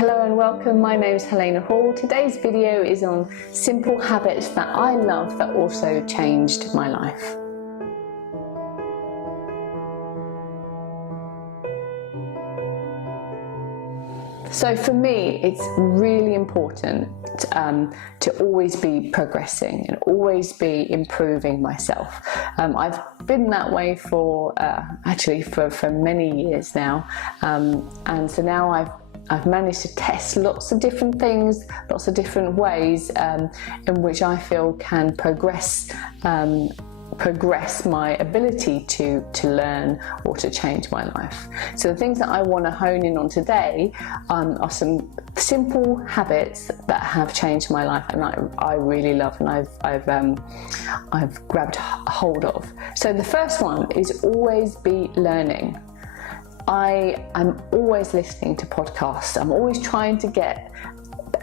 Hello and welcome, my name is Helene Hall. Today's video is on simple habits that I love that also changed my life. So for me, it's really important to always be progressing and always be improving myself. I've been that way for many years now, and so now I've managed to test lots of different things, lots of different ways in which I feel can progress my ability to learn or to change my life. So the things that I want to hone in on today are some simple habits that have changed my life and I really love and I've grabbed hold of. So the first one is always be learning. I am always listening to podcasts. I'm always trying to get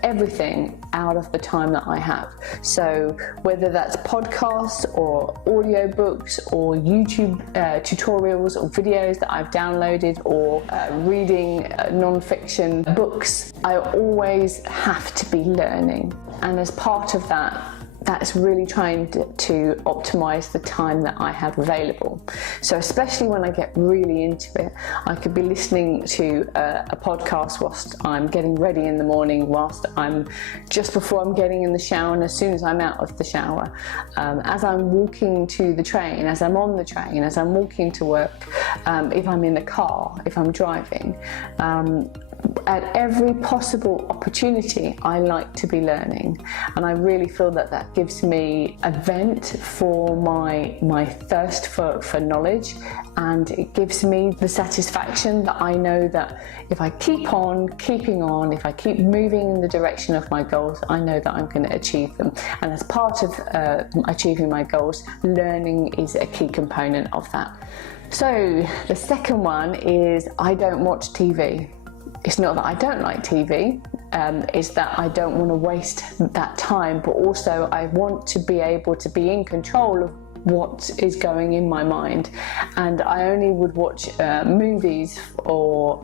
everything out of the time that I have. So whether that's podcasts or audiobooks or YouTube tutorials or videos that I've downloaded or reading non-fiction books, I always have to be learning. And as part of that, that's really trying to optimize the time that I have available. So especially when I get really into it, I could be listening to a podcast whilst I'm getting ready in the morning, just before I'm getting in the shower, and as soon as I'm out of the shower, as I'm walking to the train, as I'm on the train, as I'm walking to work, if I'm in the car, if I'm driving. At every possible opportunity, I like to be learning, and I really feel that gives me a vent for my thirst for knowledge, and it gives me the satisfaction that I know that if I keep on keeping on, if I keep moving in the direction of my goals, I know that I'm going to achieve them. And as part of achieving my goals, learning is a key component of that. So the second one is I don't watch TV. It's not that I don't like TV, it's that I don't want to waste that time, but also I want to be able to be in control of what is going in my mind, and I only would watch movies or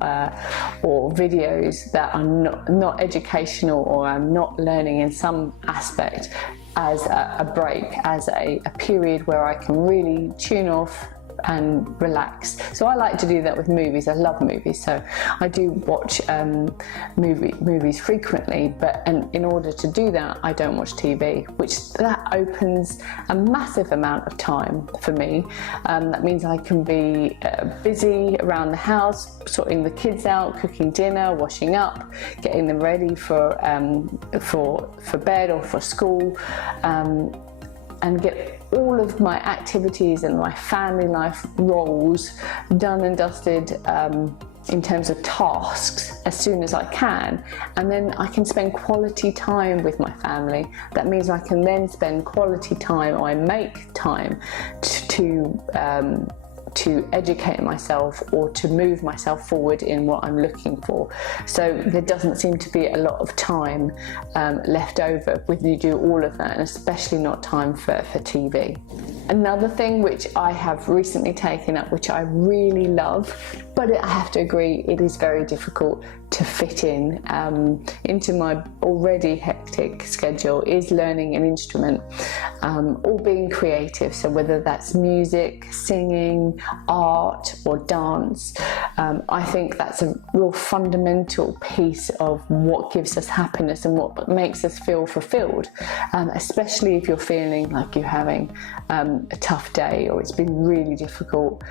videos that are not educational or I'm not learning in some aspect as a break, as a period where I can really tune off and relax. So I like to do that with movies. I love movies, so I do watch movies frequently, and in order to do that I don't watch TV, which that opens a massive amount of time for me. That means I can be busy around the house, sorting the kids out, cooking dinner, washing up, getting them ready for bed or for school, and get all of my activities and my family life roles done and dusted in terms of tasks as soon as I can, and then I can spend quality time with my family. That means I can then spend quality time, or I make time to educate myself or to move myself forward in what I'm looking for. So there doesn't seem to be a lot of time left over when you do all of that, and especially not time for TV. Another thing which I have recently taken up, which I really love, but I have to agree it is very difficult to fit into my already hectic schedule, is learning an instrument or being creative. So whether that's music, singing, art or dance, I think that's a real fundamental piece of what gives us happiness and what makes us feel fulfilled, especially if you're feeling like you're having a tough day or it's been really difficult.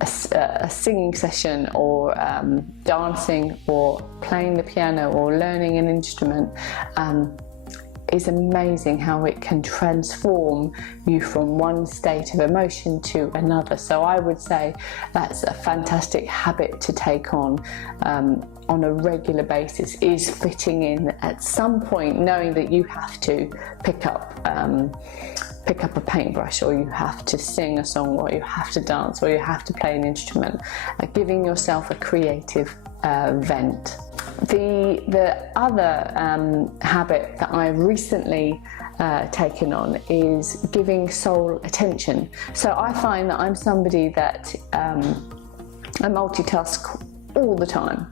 A singing session or dancing or playing the piano or learning an instrument is amazing how it can transform you from one state of emotion to another. So I would say that's a fantastic habit to take on a regular basis, is fitting in at some point, knowing that you have to pick up a paintbrush, or you have to sing a song, or you have to dance, or you have to play an instrument, giving yourself a creative vent. The other habit that I've recently taken on is giving soul attention. So I find that I'm somebody that I multitask all the time.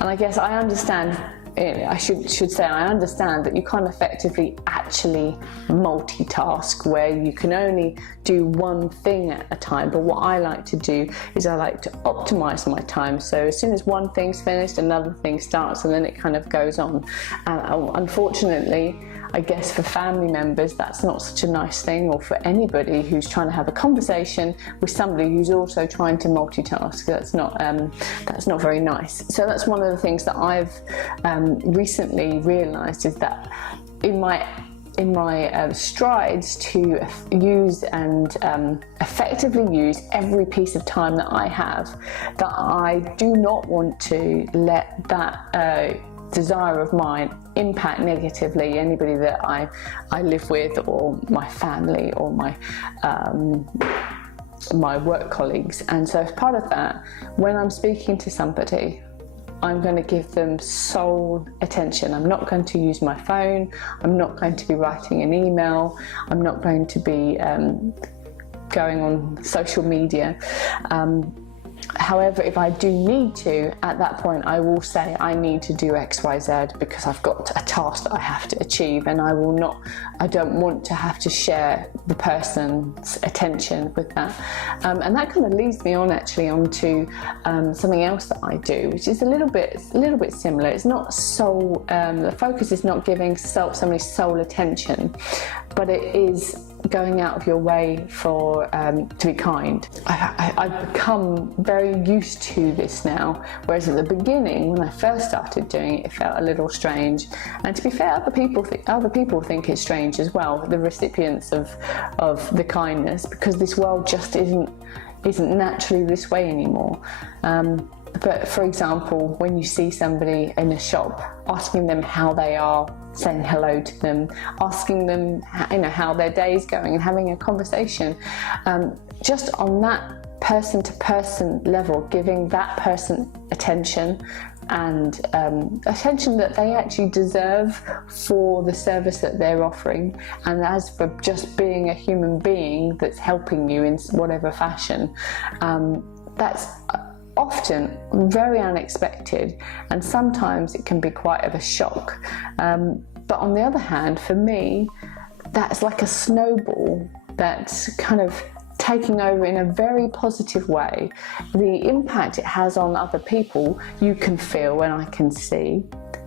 And I guess I understand, I should say I understand that you can't effectively actually multitask where you can only do one thing at a time. But what I like to do is I like to optimize my time. So as soon as one thing's finished, another thing starts, and then it kind of goes on. And unfortunately, I guess for family members, that's not such a nice thing, or for anybody who's trying to have a conversation with somebody who's also trying to multitask. That's not very nice. So that's one of the things that I've recently realised, is that in my strides to use and effectively use every piece of time that I have, that I do not want to let that desire of mine impact negatively anybody that I live with, or my family, or my work colleagues. And so as part of that, when I'm speaking to somebody, I'm going to give them sole attention. I'm not going to use my phone. I'm not going to be writing an email. I'm not going to be going on social media. However, if I do need to, at that point I will say I need to do X, Y, Z, because I've got a task that I have to achieve, and I don't want to have to share the person's attention with that. And that kind of leads me on onto something else that I do, which is a little bit similar. It's not the focus is not giving somebody sole attention, but it is going out of your way to be kind. I've become very used to this now, whereas at the beginning, when I first started doing it, it felt a little strange. And to be fair, other people think it's strange as well, the recipients of the kindness, because this world just isn't naturally this way anymore. But for example, when you see somebody in a shop, asking them how they are, saying hello to them, asking them how their day is going, and having a conversation, just on that person-to-person level, giving that person attention, and attention that they actually deserve for the service that they're offering, and as for just being a human being that's helping you in whatever fashion, that's often very unexpected, and sometimes it can be quite of a shock. But on the other hand, for me, that's like a snowball that's kind of taking over in a very positive way. The impact it has on other people, you can feel and I can see,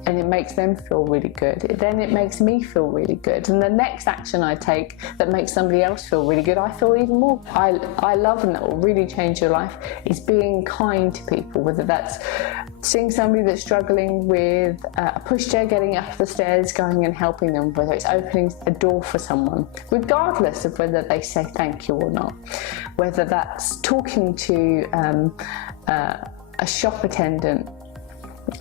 and it makes them feel really good. Then it makes me feel really good. And the next action I take that makes somebody else feel really good, I feel even more. I love, and that will really change your life, is being kind to people, whether that's seeing somebody that's struggling with a pushchair, getting up the stairs, going and helping them, whether it's opening a door for someone, regardless of whether they say thank you or not, whether that's talking to a shop attendant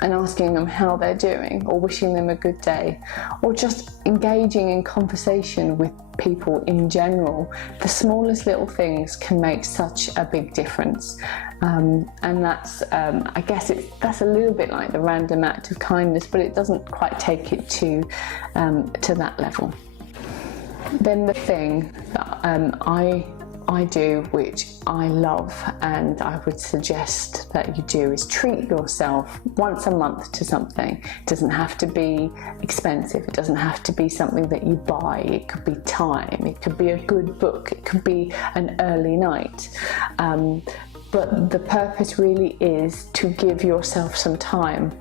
and asking them how they're doing, or wishing them a good day, or just engaging in conversation with people in general. The smallest little things can make such a big difference, and that's I guess that's a little bit like the random act of kindness, but it doesn't quite take it to that level. Then the thing that I do, which I love, and I would suggest that you do, is treat yourself once a month to something. It doesn't have to be expensive. It doesn't have to be something that you buy. It could be time. It could be a good book. It could be an early night. But the purpose really is to give yourself some time,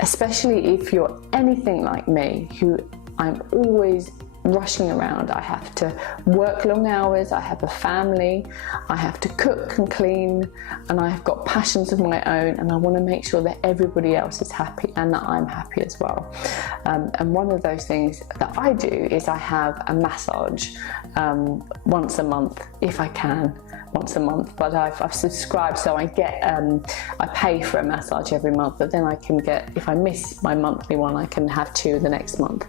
especially if you're anything like me, who I'm always rushing around. I have to work long hours, I have a family, I have to cook and clean, and I've got passions of my own, and I want to make sure that everybody else is happy and that I'm happy as well. And one of those things that I do is I have a massage once a month, if I can, once a month, but I've subscribed, so I get I pay for a massage every month, but then I can get, if I miss my monthly one, I can have 2 the next month.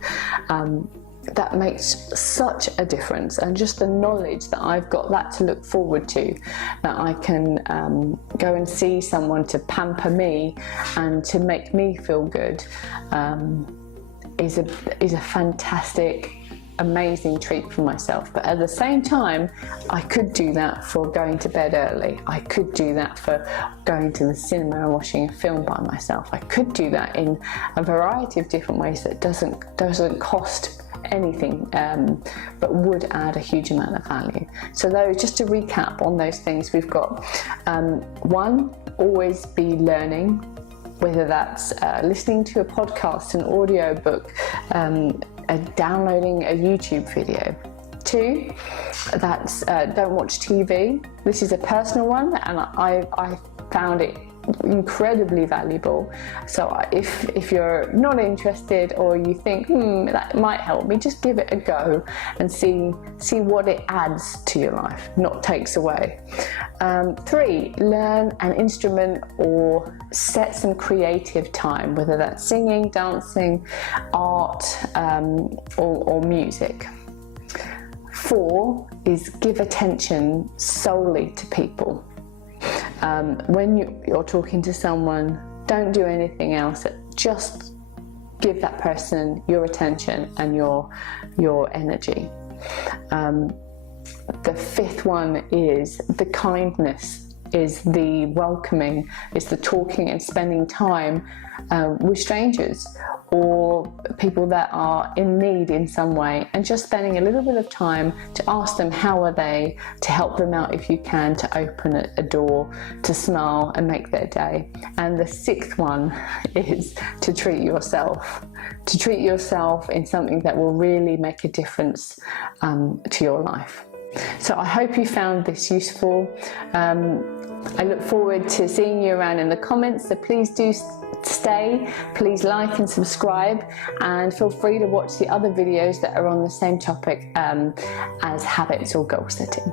That makes such a difference, and just the knowledge that I've got that to look forward to, that I can go and see someone to pamper me and to make me feel good, is a fantastic amazing treat for myself. But at the same time, I could do that for going to bed early. I could do that for going to the cinema and watching a film by myself. I could do that in a variety of different ways that doesn't cost anything, but would add a huge amount of value. So those, just to recap on those things, we've got one, always be learning, whether that's listening to a podcast, an audio book, downloading a YouTube video. Two, that's don't watch TV. This is a personal one, and I found it incredibly valuable. So if you're not interested, or you think that might help me, just give it a go and see what it adds to your life, not takes away. Three, learn an instrument or set some creative time, whether that's singing, dancing, art, or music. Four is give attention solely to people. When you're talking to someone, don't do anything else. Just give that person your attention and your energy. The fifth one is the kindness, is the welcoming, is the talking and spending time with strangers or people that are in need in some way, and just spending a little bit of time to ask them how are they, to help them out if you can, to open a door, to smile and make their day. And the sixth one is to treat yourself in something that will really make a difference to your life. So I hope you found this useful. I look forward to seeing you around in the comments, so please do stay, please like and subscribe, and feel free to watch the other videos that are on the same topic as habits or goal setting.